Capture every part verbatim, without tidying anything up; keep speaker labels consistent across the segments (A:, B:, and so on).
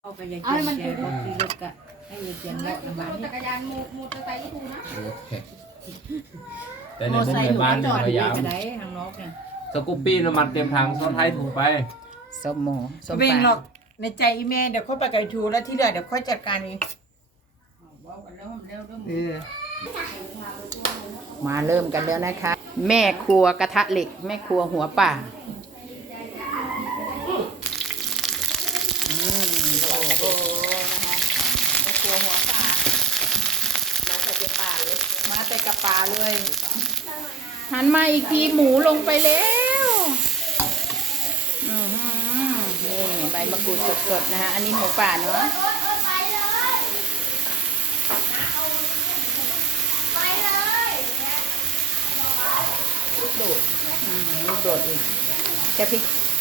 A: เอาไปยายเจียนแกบอกขี่รถกะให้ยายเจียนเลาะน้ำมัน
B: จักรยานมูมูจะไปก็ถูนะ
C: แต่ในมุมในบ้านเนี่ยพยายาม
A: กระไดทางนอกเนี่ย
C: สกูปปี้น้ำมันเต็มถังซ้อนท้ายถูกไป
D: ส้มหมูส้ม
E: เวง
D: ป
E: หร
D: ลา
E: อกในใจอีแม่เดี๋ยวเขาไปกับไอ้ทูแล้วที่เหลือเดี๋ยวค่อยจัดการเอง
B: ว่ากันแล้วเร็วเร็ว
E: เออ
D: มาเริ่มกันแล้วนะคะ แม่ครัวกระทะเหล็ก แม่ครัวหัวป่าอืมโอ้โหนะคะแม่ครัวหัวป่ามาแต่กับป่าเลยมาแต่กับป่าเลยหันมาอีกทีหมูลงไปแล้วอือหือนี่ใบมะกรูดสดๆนะคะอันนี้หมูป่าเนาะ ลูกโดดอืมลูกโดดอีกแค่พริก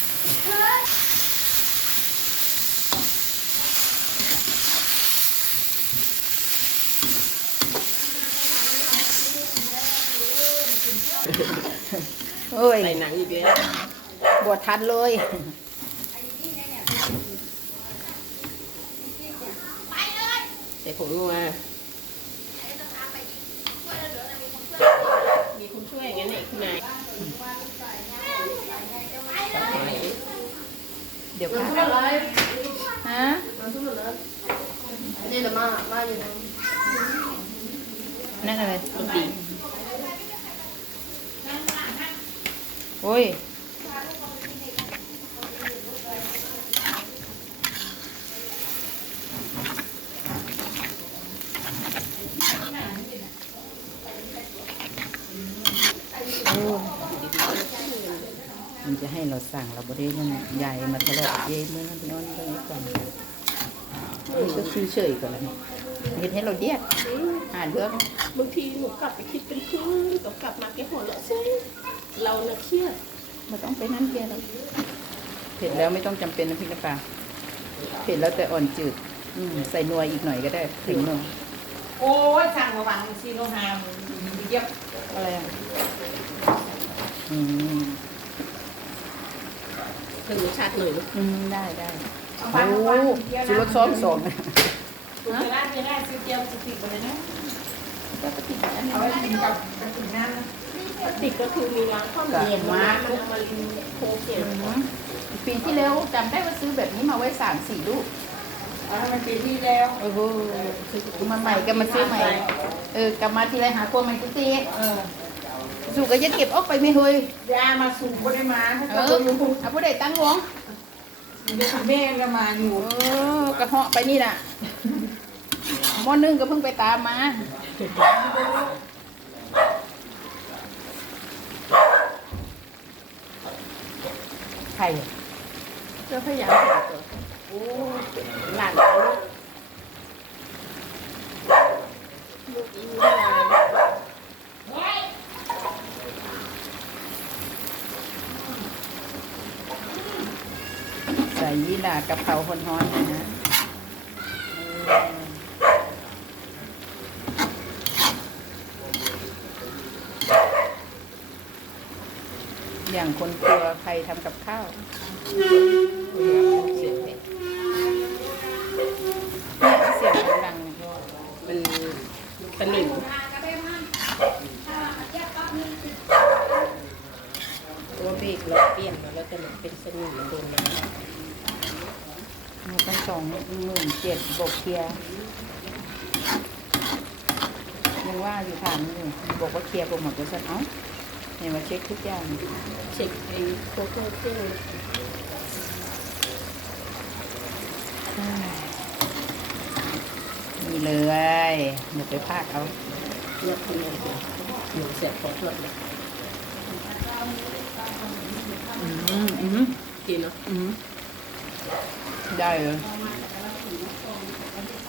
D: เอ้ยใส่หนังอีกแล้วบวชทันเลยใส่ผงนัวมีคุณช่วยอย่างนั้นเองคุณนายเดี๋ยวค่ะฮะนี่แหละมามาอยู่นั่นนั่นอะไรดนตรีโอ้ยมันจะให้เราสั่งเราบริเวณใหญ่มาทะเลาะเย้เมื่อนั้นพี่น้องตรงนี้ก่อนนี่ก็ชื่อเฉยก่อนเลยเห็นให้เราเดียดหาเรื่อง
F: บางทีหนูกลับไปคิดเป็นเพื่อนต้องกลับมาแก้หัวเราะซิเราน่ะเครียด
D: มันต้องไปนั่นเพียแล้วเผ็ดแล้วไม่ต้องจำเป็นนะพี่กระปาเผ็ดแล้วแต่อ่อนจืดอืมใส่นัวอีกหน่อยก็ได้ถึงนัว
E: โอ้ยสั่งระวังซีโนฮามเยี่ยม
D: อะไรอ่ะอืม
F: ถึงรสชาติหน่อยลูก
D: อืมได้ได้
E: เอา
D: โอ้
E: ไปเอาไป
D: ชูรสซ้อมสอง
E: เจอร้านเจอร้านซื้อเจียวสติกไปเลยนะ
D: ก็ปฏิบัติอันนี้
E: เอาไว้กินกับกับถึงน้ำนะ
F: ติดก็คือมีน้ำข้าวเหนียวมามันเอามาลินโคเกต
D: ปีที่แล้วจำได้ว่าซื้อแบบนี้มาไว้สามสี่ลูก
E: เอาให้มันปีที่แล้ว
D: โอ้โหมาใหม่ก็มาซื้อใหม่ เออกลับมาทีไรหาตัวใหม่ทุกที
E: เออ
D: สู่ก็จะเก็บออกไปไม่เฮย
E: ยามาสูบก็ได้มา
D: เออเอาผู้ใดตั้งวง
E: เดี๋ยวแม่ก็มาอยู่
D: เออกระเหาะไปนี่น่ะหม้อนึ่งก็เพิ่งไปตามมาใครอ่ะ
F: ก็พยายามหาตัวโอ้หลานเขาลูกอีหลาน
D: ใส่ยี่หร่ากะเพราฮ้อนๆนะฮะอย่างคนครัวใครทำกับข้าว
F: เสียงเนี่ย
D: เนี่ยเสียงดังๆเนี่ย
F: มันสนิมตัวเบรกเราเปลี่ยนมาแล้วแต่มันเป็นสนิมมันโดนน้ำ
D: มันต้องสองหมื่นเจ็ดบวกเคลียร์ยังว่าอยู่ถามอยู่บอกว่าเคลียร์ไปหมดแล้วสันเอ้าเนี่ยมาเช็คทุกอย่าง
F: เช็คไอ้โคเกอร์เครื่อง
D: นี่เลยเดี๋ยวไปพากเอา
F: เลือกคนเดียวหนูเสียขอโทษนะ
D: อืมอืม
F: กินเนาะ
D: อืมได้เลย
E: ม